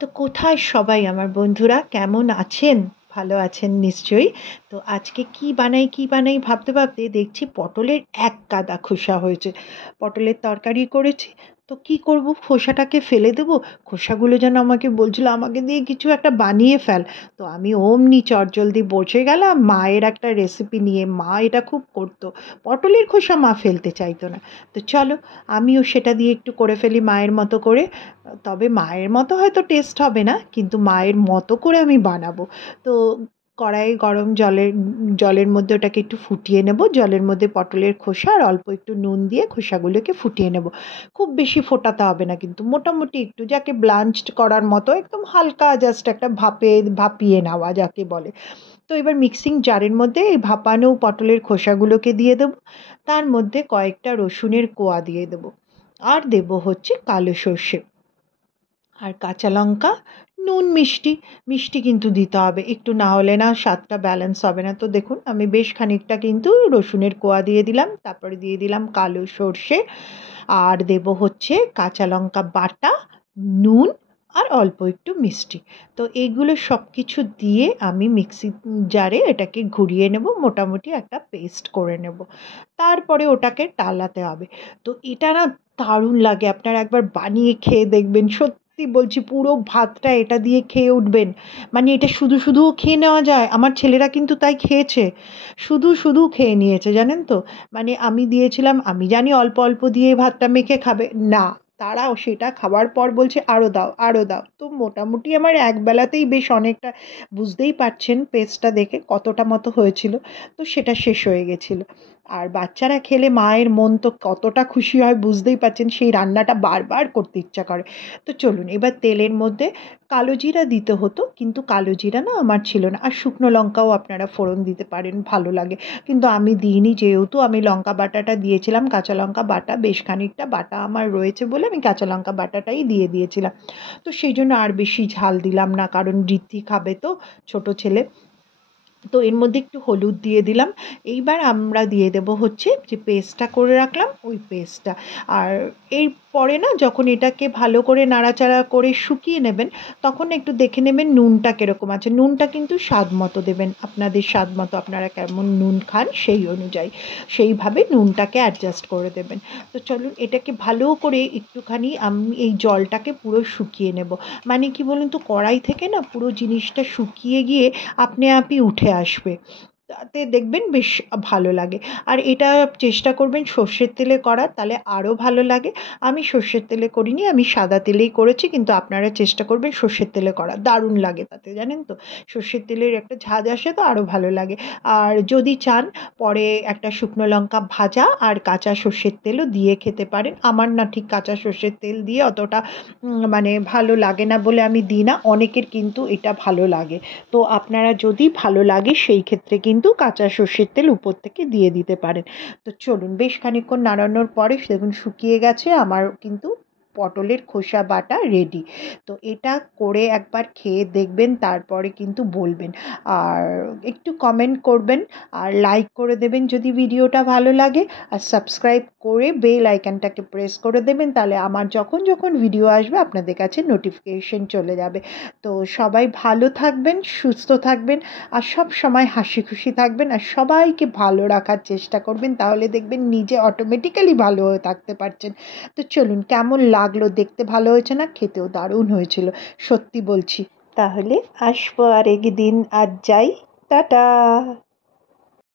তো কোথায় সবাই আমার বন্ধুরা কেমন আছেন? ভালো আছেন নিশ্চয়ই। তো আজকে কি বানাই ভাবতে ভাবতে দেখছি পটলের এক গাদা খোসা হয়েছে। পটলের তরকারি করেছি। তো কি করব, খোসাটাকে ফেলে দেব? খোসাগুলো যেন আমাকে বলছিল আমাকে দিয়ে কিছু একটা বানিয়ে ফেল। তো আমি অমনি চটজলদি বসে গেলাম মায়ের একটা রেসিপি নিয়ে। মা এটা খুব করতো। পটলের খোসা মা ফেলতে চাইতো না। তো চলো, আমিও সেটা দিয়ে একটু করে ফেলি মায়ের মতো করে। তবে মায়ের মতো হয়তো টেস্ট হবে না, কিন্তু মায়ের মতো করে আমি বানাবো। তো কড়াই গরম জলের মধ্যে ওটাকে একটু ফুটিয়ে নেব। জলের মধ্যে পটলের খোসা আর অল্প একটু নুন দিয়ে খোসাগুলোকে ফুটিয়ে নেব। খুব বেশি ফোটাতে হবে না, কিন্তু মোটামুটি একটু, যাকে ব্লাঞ্চড করার মতো একদম হালকা, জাস্ট একটা ভাপিয়ে নেওয়া যাকে বলে। তো এবার মিক্সিং জারের মধ্যে এই ভাপানো পটলের খোসাগুলোকে দিয়ে দেব। তার মধ্যে কয়েকটা রসুনের কোয়া দিয়ে দেব। আর দেব হচ্ছে কালো সর্ষে আর কাঁচা লঙ্কা, নুন, মিষ্টি। মিষ্টি কিন্তু দিতে হবে একটু, না হলে না স্বাদটা ব্যালেন্স হবে না। তো দেখুন আমি বেশ খানিকটা কিন্তু রসুনের কোয়া দিয়ে দিলাম, তারপরে দিয়ে দিলাম কালো সর্ষে, আর দেব হচ্ছে কাঁচা লঙ্কা বাটা, নুন আর অল্প একটু মিষ্টি। তো এইগুলো সব কিছু দিয়ে আমি মিক্সি জারে এটাকে ঘুরিয়ে নেব, মোটামুটি একটা পেস্ট করে নেব। তারপরে ওটাকে টালাতে হবে। তো এটা না দারুণ লাগে, আপনারা একবার বানিয়ে খেয়ে দেখবেন। সত্যি বলছি, পুরো ভাতটা এটা দিয়ে খেয়ে উঠবেন। মানে এটা শুধু শুধুও খেয়ে নেওয়া যায়, আমার ছেলেরা কিন্তু তাই খেয়েছে। শুধু শুধু খেয়ে নিয়েছে, জানেন তো। মানে আমি দিয়েছিলাম, আমি জানি অল্প অল্প দিয়ে ভাতটা মেখে খাবে না, তারাও সেটা খাওয়ার পর বলছে আরও দাও আরও দাও। তো মোটামুটি আমার একবেলাতেই বেশ অনেকটা, বুঝতেই পারছেন পেস্টটা দেখে কতটা মতো হয়েছিল। তো সেটা শেষ হয়ে গেছিলো। আর বাচ্চারা খেলে মায়ের মন তো কতটা খুশি হয় বুঝতেই পারছেন, সেই রান্নাটা বারবার করতে ইচ্ছা করে। তো চলুন এবার তেলের মধ্যে কালো জিরা দিতে হতো, কিন্তু কালো জিরা না আমার ছিল না। আর শুকনো লঙ্কাও আপনারা ফোড়ন দিতে পারেন, ভালো লাগে। কিন্তু আমি দিইনি, যেহেতু আমি লঙ্কা বাটাটা দিয়েছিলাম, কাঁচা লঙ্কা বাটা বেশ খানিকটা বাটা আমার রয়েছে বলে আমি কাঁচা লঙ্কা বাটাটাই দিয়ে দিয়েছিলাম। তো সেই জন্য আর বেশি ঝাল দিলাম না, কারণ ঋদ্ধি খাবে তো, ছোট ছেলে। তো এর মধ্যে একটু হলুদ দিয়ে দিলাম। এইবার আমরা দিয়ে দেব হচ্ছে যে পেস্টটা করে রাখলাম ওই পেস্টটা। আর এরপরে না, যখন এটাকে ভালো করে নাড়াচাড়া করে শুকিয়ে নেবেন, তখন একটু দেখে নেবেন নুনটা কীরকম আছে। নুনটা কিন্তু স্বাদ মতো দেবেন, আপনাদের স্বাদ মতো, আপনারা কেমন নুন খান সেই অনুযায়ী সেইভাবে নুনটাকে অ্যাডজাস্ট করে দেবেন। তো চলুন এটাকে ভালো করে একটুখানি আমি এই জলটাকে পুরো শুকিয়ে নেব। মানে কি বলুন তো, কড়াই থেকে না পুরো জিনিসটা শুকিয়ে গিয়ে আপনি আপই উঠে আসবে, তাতে দেখবেন বেশ ভালো লাগে। আর এটা চেষ্টা করবেন সর্ষের তেলে করার, তাহলে আরও ভালো লাগে। আমি সর্ষের তেলে করিনি, আমি সাদা তেলেই করেছি, কিন্তু আপনারা চেষ্টা করবেন সর্ষের তেলে করা, দারুণ লাগে তাতে, জানেন তো। সর্ষের তেলের একটা ঝাঁঝ আসে, তো আরও ভালো লাগে। আর যদি চান পরে একটা শুকনো লঙ্কা ভাজা আর কাঁচা সর্ষের তেলও দিয়ে খেতে পারেন। আমার না ঠিক কাঁচা সর্ষের তেল দিয়ে অতটা মানে ভালো লাগে না বলে আমি দিই না, অনেকের কিন্তু এটা ভালো লাগে। তো আপনারা যদি ভালো লাগে সেই ক্ষেত্রে কিন্তু কাঁচা সর্ষের তেল উপর থেকে দিয়ে দিতে পারেন। তো চলুন বেশ খানিকক্ষণ নাড়ানোর পরে দেখুন শুকিয়ে গেছে আমার কিন্তু পটলের খোসা বাটা রেডি। তো এটা করে একবার খেয়ে দেখবেন, তারপরে কিন্তু বলবেন। আর একটু কমেন্ট করবেন, আর লাইক করে দেবেন যদি ভিডিওটা ভালো লাগে, আর সাবস্ক্রাইব করে বেল আইকনটাকে প্রেস করে দেবেন, তাহলে আমার যখন যখন ভিডিও আসবে আপনাদের কাছে নোটিফিকেশন চলে যাবে। তো সবাই ভালো থাকবেন, সুস্থ থাকবেন, আর সব সময় হাসি খুশি থাকবেন, আর সবাইকে ভালো রাখার চেষ্টা করবেন, তাহলে দেখবেন নিজে অটোমেটিক্যালি ভালো হয়ে থাকতে পারছেন। তো চলুন, কেমন লাগলো দেখতে, ভালো হয়েছে না? খেতেও দারুণ হয়েছিল, সত্যি বলছি। তাহলে আসবো আর একদিন, আজ যাই, টাটা।